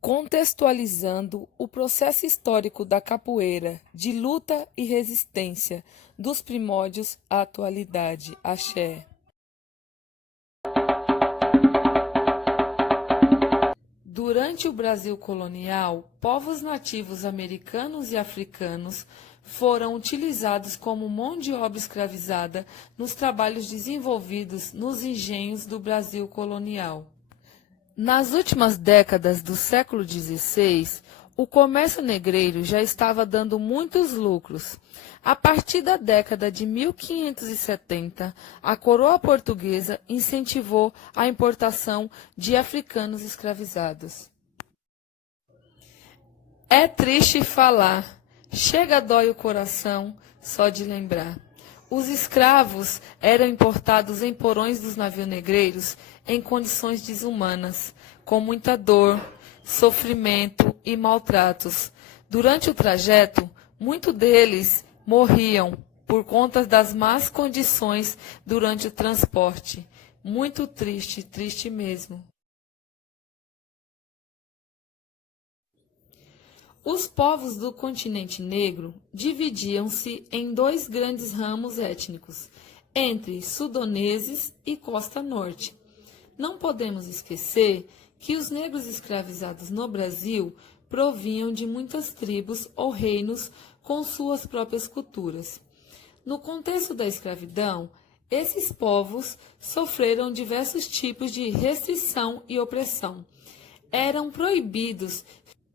contextualizando o processo histórico da capoeira, de luta e resistência, dos primórdios à atualidade. Axé. Durante o Brasil colonial, povos nativos americanos e africanos foram utilizados como mão de obra escravizada nos trabalhos desenvolvidos nos engenhos do Brasil colonial. Nas últimas décadas do século XVI, o comércio negreiro já estava dando muitos lucros. A partir da década de 1570, a coroa portuguesa incentivou a importação de africanos escravizados. É triste falar, chega dói o coração só de lembrar. Os escravos eram importados em porões dos navios negreiros em condições desumanas, com muita dor, sofrimento e maltratos. Durante o trajeto, muitos deles morriam por conta das más condições durante o transporte. Muito triste, triste mesmo. Os povos do continente negro dividiam-se em dois grandes ramos étnicos, entre sudaneses e Costa Norte. Não podemos esquecer que os negros escravizados no Brasil provinham de muitas tribos ou reinos com suas próprias culturas. No contexto da escravidão, esses povos sofreram diversos tipos de restrição e opressão. Eram proibidos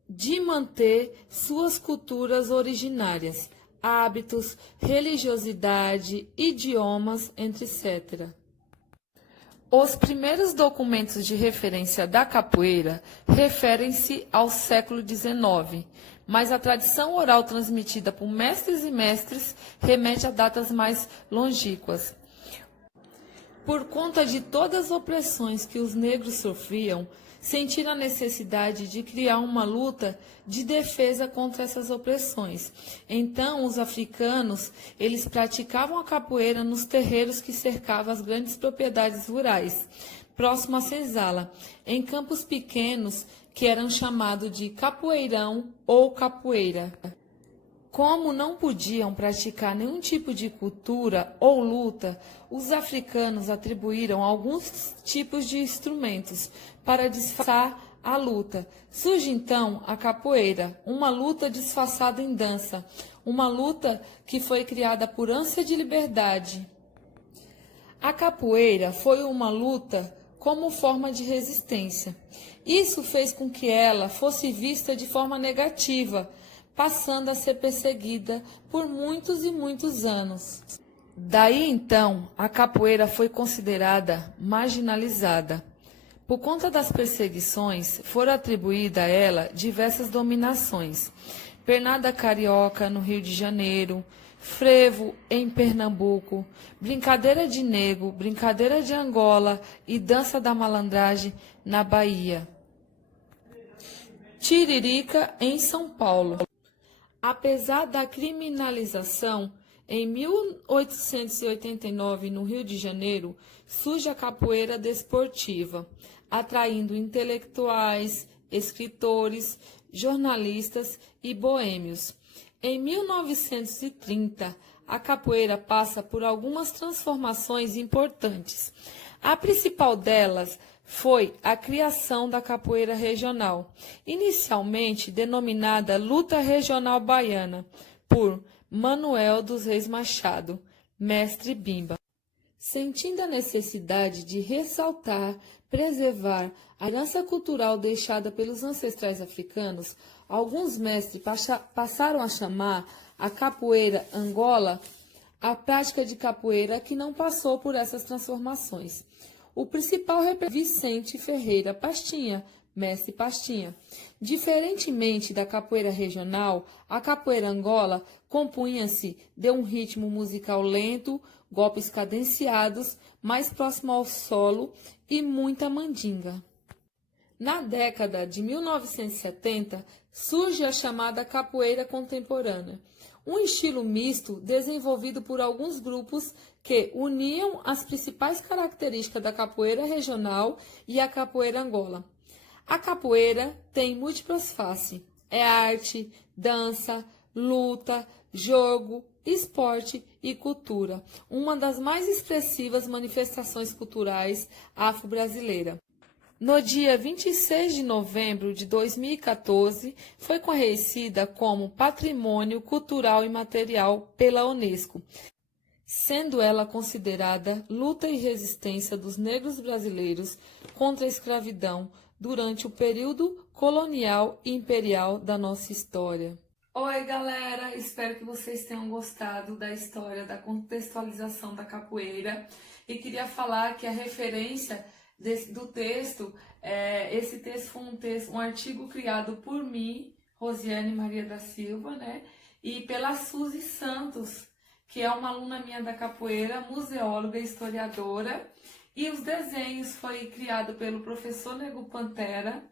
de manter suas culturas originárias, hábitos, religiosidade, idiomas, etc. Os primeiros documentos de referência da capoeira referem-se ao século XIX, mas a tradição oral transmitida por mestres e mestres remete a datas mais longínquas. Por conta de todas as opressões que os negros sofriam, sentiram a necessidade de criar uma luta de defesa contra essas opressões. Então, os africanos, eles praticavam a capoeira nos terreiros que cercavam as grandes propriedades rurais, próximo à senzala, em campos pequenos que eram chamados de capoeirão ou capoeira. Como não podiam praticar nenhum tipo de cultura ou luta, os africanos atribuíram alguns tipos de instrumentos para disfarçar a luta. Surge então a capoeira, uma luta disfarçada em dança, uma luta que foi criada por ânsia de liberdade. A capoeira foi uma luta como forma de resistência. Isso fez com que ela fosse vista de forma negativa, passando a ser perseguida por muitos e muitos anos. Daí então, a capoeira foi considerada marginalizada. Por conta das perseguições, foram atribuídas a ela diversas dominações. Pernada carioca no Rio de Janeiro, frevo em Pernambuco, brincadeira de nego, brincadeira de Angola e dança da malandragem na Bahia. Tiririca em São Paulo. Apesar da criminalização, em 1889, no Rio de Janeiro, surge a capoeira desportiva, atraindo intelectuais, escritores, jornalistas e boêmios. Em 1930, a capoeira passa por algumas transformações importantes. A principal delas foi a criação da capoeira regional, inicialmente denominada Luta Regional Baiana, por Manuel dos Reis Machado, mestre Bimba. Sentindo a necessidade de ressaltar, preservar a herança cultural deixada pelos ancestrais africanos, alguns mestres passaram a chamar a capoeira Angola a prática de capoeira que não passou por essas transformações. O principal representante é Vicente Ferreira Pastinha, mestre Pastinha. Diferentemente da capoeira regional, a capoeira Angola compunha-se de um ritmo musical lento, golpes cadenciados, mais próximo ao solo e muita mandinga. Na década de 1970, surge a chamada capoeira contemporânea, um estilo misto desenvolvido por alguns grupos que uniam as principais características da capoeira regional e a capoeira Angola. A capoeira tem múltiplas faces. É arte, dança, luta, jogo, esporte e cultura. Uma das mais expressivas manifestações culturais afro-brasileiras. No dia 26 de novembro de 2014, foi reconhecida como Patrimônio Cultural Imaterial pela Unesco, sendo ela considerada luta e resistência dos negros brasileiros contra a escravidão durante o período colonial e imperial da nossa história. Oi, galera! Espero que vocês tenham gostado da história, da contextualização da capoeira. E queria falar que a referência do texto, esse texto foi um artigo criado por mim, Rosiane Maria da Silva, né? E pela Suzy Santos, que é uma aluna minha da capoeira, museóloga e historiadora. E os desenhos foi criado pelo professor Nego Pantera,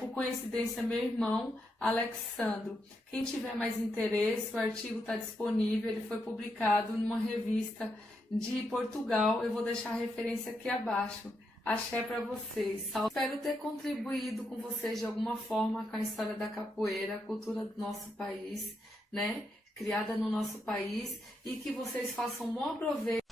por coincidência, meu irmão, Alexandro. Quem tiver mais interesse, o artigo está disponível, ele foi publicado numa revista de Portugal. Eu vou deixar a referência aqui abaixo. Axé para vocês. Espero ter contribuído com vocês de alguma forma com a história da capoeira, a cultura do nosso país, né? Criada no nosso país, e que vocês façam um bom proveito